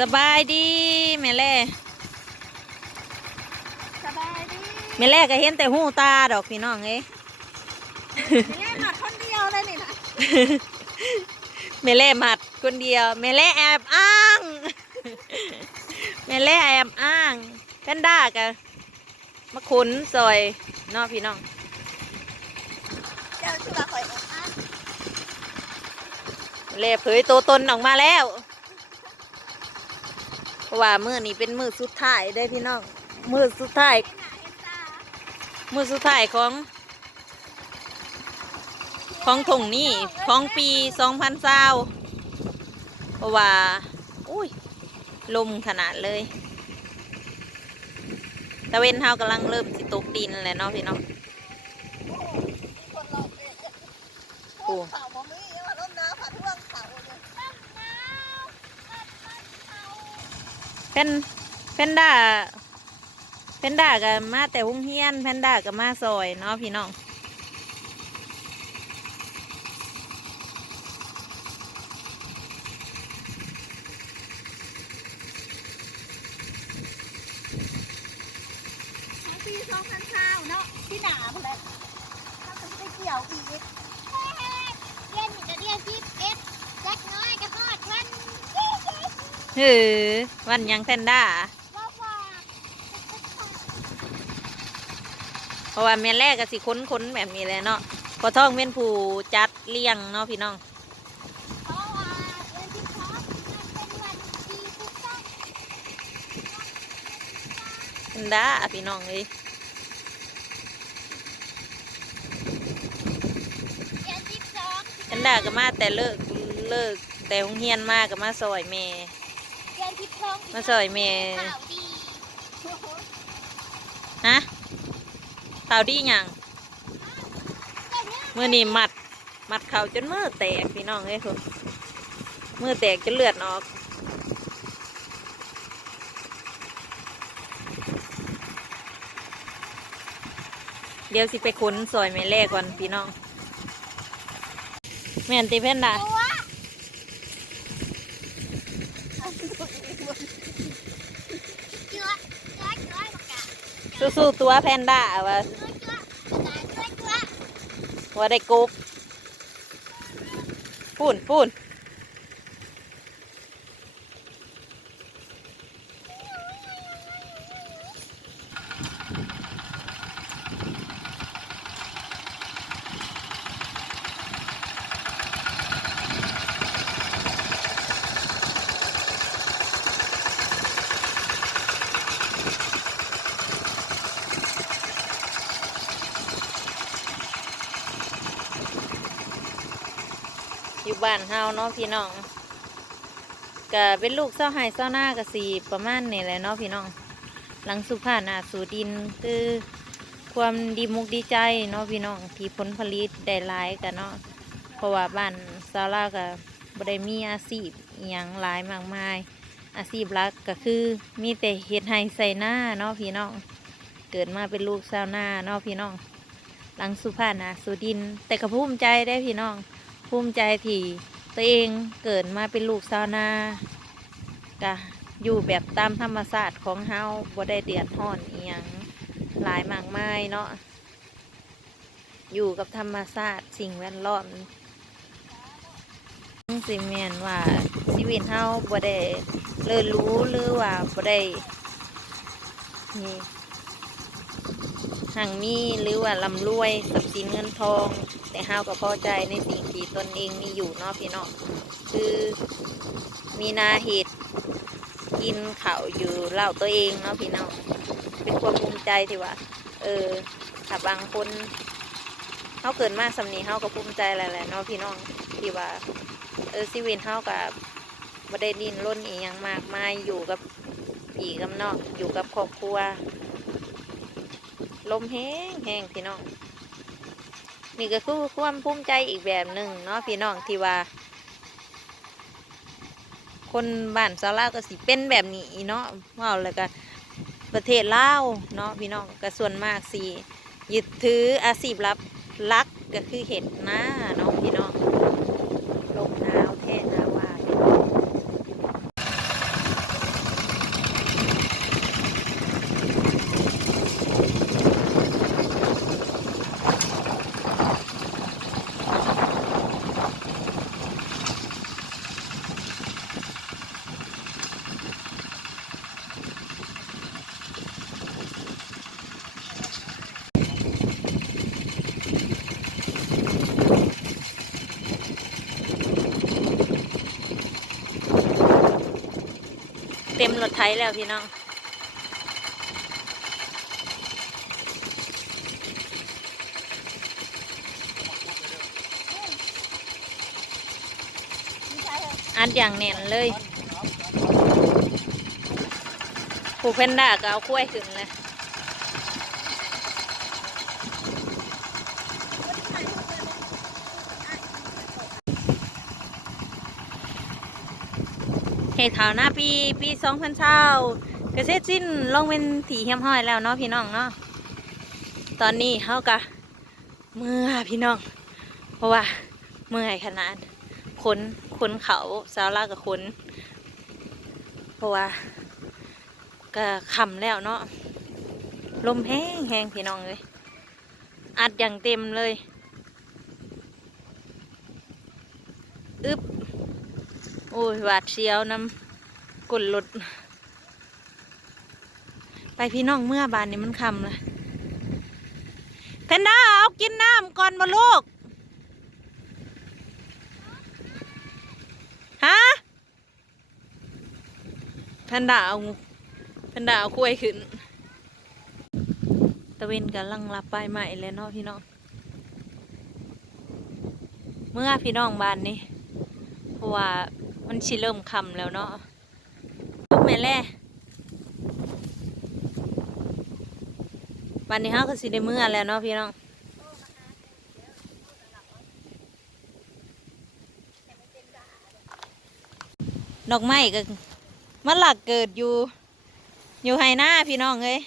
สบายดีแม่แล่สบายดีแม่แล่ก็เห็นแต่หูตาดอกพี่น้องเอ้ยไม่เล่นหนักคนเดียวเลยนี่นะแม่แล่หมัดคนเดียวแม่แล่แอบอ้างแม่แล่แอบอ้างแพนด้ากันมาขุนซอยเนาะพี่น้องเจ้าชื่อว่าข่อยอะแล่เผยตัวตนออกมาแล้วเพ ราะว่ามือนี้เป็นมือสุดท้ายได้พี่น้องมือสุดท้ายมือสุดท้ายของ ของถุงนี่ของปีสองพันเศร้าเพราะว่าอุ้ยลมขนาดเลยตะเวนเฮากำลังเริ่มสิตกดินแล้วเนาะพี่น้องโอ้ เข่าบ่มีว่าร่มน้ำผัดท่วงเข่าเลยร่มน้ำผัดเข่า แพนแพนด้าแพนด้ากับมาแต่หุ้งเฮียนแพนด้ากับมาซอยเนาะพี่น้องปีสองพันเก้าเนาะที่หนาพอแล้วถ้าเป็นไปเกี่ยวอีกเรียนนี่จะเรียนสิบเอ็ดเล็กน้อยก็ทอดวัน เฮ้อวันหยังแพนด้าว่าว่าเพราะว่าแม่แรกก็สิค้นค้นๆแบบนี้เลยเนาะพอท่องเป็นผู้จัดเลี้ยงเนาะพี่น้องเพราะว่าเรียนที่สองมันเป็นวันที่สิบสองแพนด้าพี่น้องเลยเรียนที่สองแพนด้าก็มาแต่เลิกเลิกแต่โรงเรียนมาก็มาซอยแม่เรียนที่สอง มาซอยแม่ข่าวดีฮะข่าวดีหยังมือนี่มัด มัดเข่าจนมือแตกพี่น้องเอ้ยคุณมือแตกจนเลือดออกเดี๋ยวสิไปขนซอยแม่แรกก่อนพี่น้อง แม่นตีเพ่นดา ตัวเจือเจือเจือปากกา สู้ๆตัวแพนด้าว่าว่าได้กบพูนพูน อยู่บ้านเฮาเนาะพี่น้องก็เป็นลูกเศร้าไห้เศร้าหน้าก็สีประมาณนี่แหละเนาะพี่น้อง หลังสุภานาสู่ดินคือความดีมุกดีใจเนาะพี่น้องที่ผลผลิตได้หลายกันเนาะเพราะว่าบ้านซาลาก็บ่ได้มีอาชีพอย่างหลายมากมาย อาชีพหลักก็คือมีแต่เฮ็ดไห้ใส่หน้าเนาะพี่น้องเกิดมาเป็นลูกชาวนาเนาะพี่น้องหลังสุภานาสู่ดิน แต่ก็ภูมิใจได้พี่น้อง ภูมิใจที่ตัวเองเกิดมาเป็นลูกชาวนาก็อยู่แบบตามธรรมชาติของเฮาบ่ได้เดือดร้อนอีหยังหลายมากมายเนาะอยู่กับธรรมชาติสิ่งแวดล้อมสิเมนว่าชีวิตเฮาบ่ได้เลิศรู้หรือว่าบ่ได้นี่ หังมีหรือว่าลำรวยทรัพย์สินเงินทอง แต่เฮาก็พอใจในสิ่งที่ตนเองมีอยู่เนาะพี่เนาะคือมีนาเห็ดกินเขาอยู่เล่าตัวเองเนาะพี่เนาะเป็นความภูมิใจที่ว่า เออถ้าบางคนเฮาเกิดมาสำนีเฮาก็ภูมิใจแหละๆเนาะพี่น้องที่ว่า เออชีวิตเฮากับบ่ได้ดิ้นรนอียังมากมายอยู่กับพี่กับนองอยู่กับครอบครัว ลมแห้งแห้งพี่น้อง นี่ก็คือความภูมิใจอีกแบบหนึ่งเนาะพี่น้องที่ว่า คนบ้านซาลาก็สิเป็นแบบนี้เนาะว้าแล้วก็ประเทศลาวเนาะพี่น้องก็ส่วนมากสิยึดถืออาชีพรับลักก็คือเห็ดหน้าเนาะพี่น้องลมหนาวแท้หนาวว่า ม รถไถแล้วพี่น้องอัดอย่างแน่นเลยผูกเพนด้าก็เอาคล้วยขึ้นเลย เหตุข่าวหน้าปีปีสองพันเช้ากระเซ็ดสิ้นลงเป็นถีเฮียมห้อยแล้วเนาะพี่น้องเนาะตอนนี้เขากะเมื่อพี่น้อง เพราะว่าเมื่อยขนาดขนขนเขาสาวลากับขนเพราะว่าก็คำแล้วเนาะลมแห้งแห้งพี่น้องเลยอัดอย่างเต็มเลยอึบ โอ้ยหวาดเสียวน้ำกลหลด ไปพี่น้องเมื่อบานนี้มันคำเลยแพนด้าเอากินน้ำก่อนมาลูกฮะแพนด้าเอาแพนด้าเอาคุ้ยขึ้นตะเวนกำลังรับไปใหม่เลยเนาะพี่น้อง เมื่อพี่น้องบ้านนี้เพราะว่า มันชิเริ่มคำแล้วเนาะลูกแม่แล่วันนี้เฮาก็สิได้เมื่อแล้วเนาะพี่น้องดอกไม้ก็มันหลักเกิดอยู่ อยู่ไฮหน้าพี่น้องเอ้ย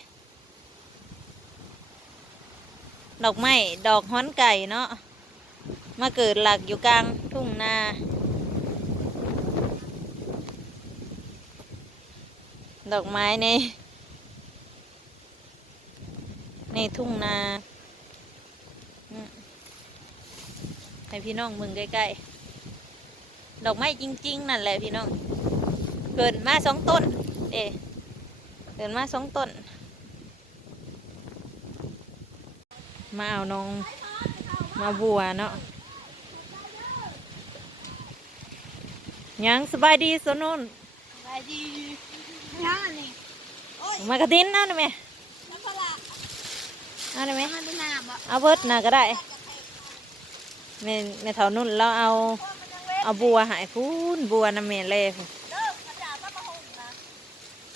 ดอกไม้ดอกฮ้อนไก่เนาะมาเกิดหลักอยู่กลางทุ่งนา ดอกไม้ใน ในทุ่งนาให้พี่น้องมึงใกล้ๆ ดอกไม้จริง ๆ นั่นแหละพี่น้อง เกินมาสองต้น เอ๊เกินมาสองต้น มาเอาน้อง มาบัวเนาะยังสบายดีสนุนไปดี ย่านี่โอ้ยมากระตินนั่นไหมน้ำปลานั่นไหมมันเป็นน้ำอะเอาเบิดน่ะก็ได้แม่แม่เท่านุ่นเราเอาเอาบัวหายพูนบัวน้ำเมเล่พู้นเลิกกระดาษมาหงนะ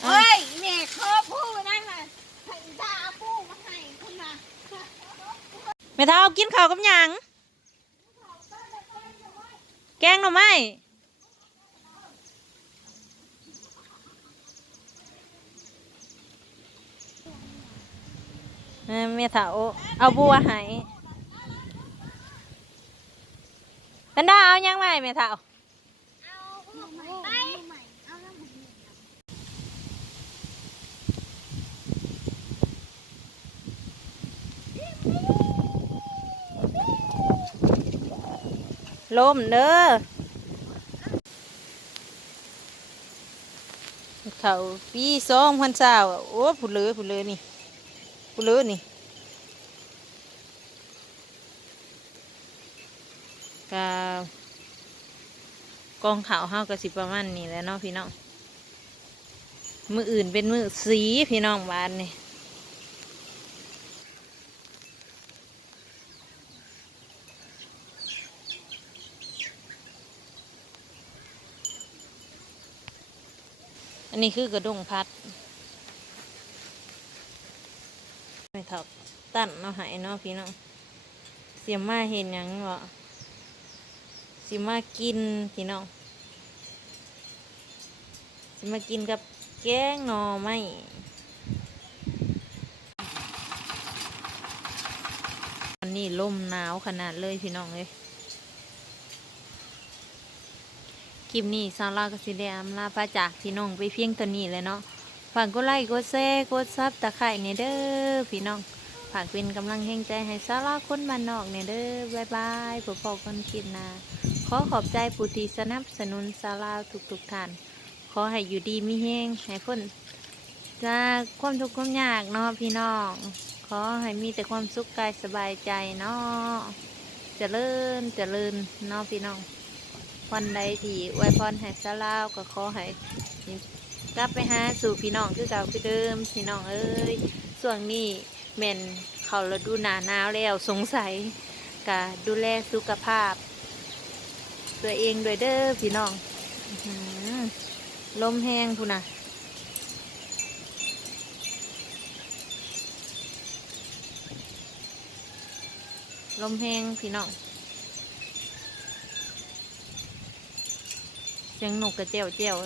เฮ้ยแม่ขอพูดนั่นน่ะให้ตาเอาปูมาให้คุณนะแม่เท่ากินข้าวกับหยังแกงหน่อไม้ เออแม่เท่าเอาบัวหายเป็นดาเอายังไงแม่เท่าเอาไปเอาน้ำมันลมเด้อเขาปีสองพันสาวโอ้ผู้เลือผู้เลือนี่ ผู้เลือนี่กกองขาวเฮาก็สิประมาณนี้แล้วเนาะพี่น้องมืออื่นเป็นมือสีพี่น้องบ้านนี่อันนี้คือกระดงพัด ไม่ท่าตั้นเนาะหายเนาะพี่น้องเสียมาเห็นหยังวะสิมากินพี่น้องสิมากินกับแกงหน่อไม้อันนี้ลมหนาวขนาดเลยพี่น้องเลยคลิปนี้ซาลากสิได้อำลาพระจากพี่น้องไปเพียงตัวนี้เลยเนาะ ฝากกดไลค์กดแชร์กดซับตะไคร่เนี่ยเด้อพี่น้องฝากเป็นกำลังแห่งใจให้ซาลาคนบ้านอกเนี่ยเด้อบายบายพบกันคลิปหน้าขอขอบใจผู้ที่สนับสนุนสาลาวทุกๆท่าน ขอให้อยู่ดีมีแห้งให้พ้นจากความทุกข์ความยากเนาะพี่น้องขอให้มีแต่ความสุขกายสบายใจเนาะเจริญเจริญเนาะพี่น้องวันใดที่อวยพรให้สาลาวก็ขอให้ กลับไปหาสู่พี่น้องคือเก่าคือเดิมพี่น้องเอ้ยส่วงนี้แม่นเขาฤดูหนาหนาวแล้วสงสัยกะดูแลสุขภาพ ตัวเองด้วยเด้อพี่น้องอลมแห้งพูนะลมแห้งพี่น้องเสียงนกกระเจียวเจียว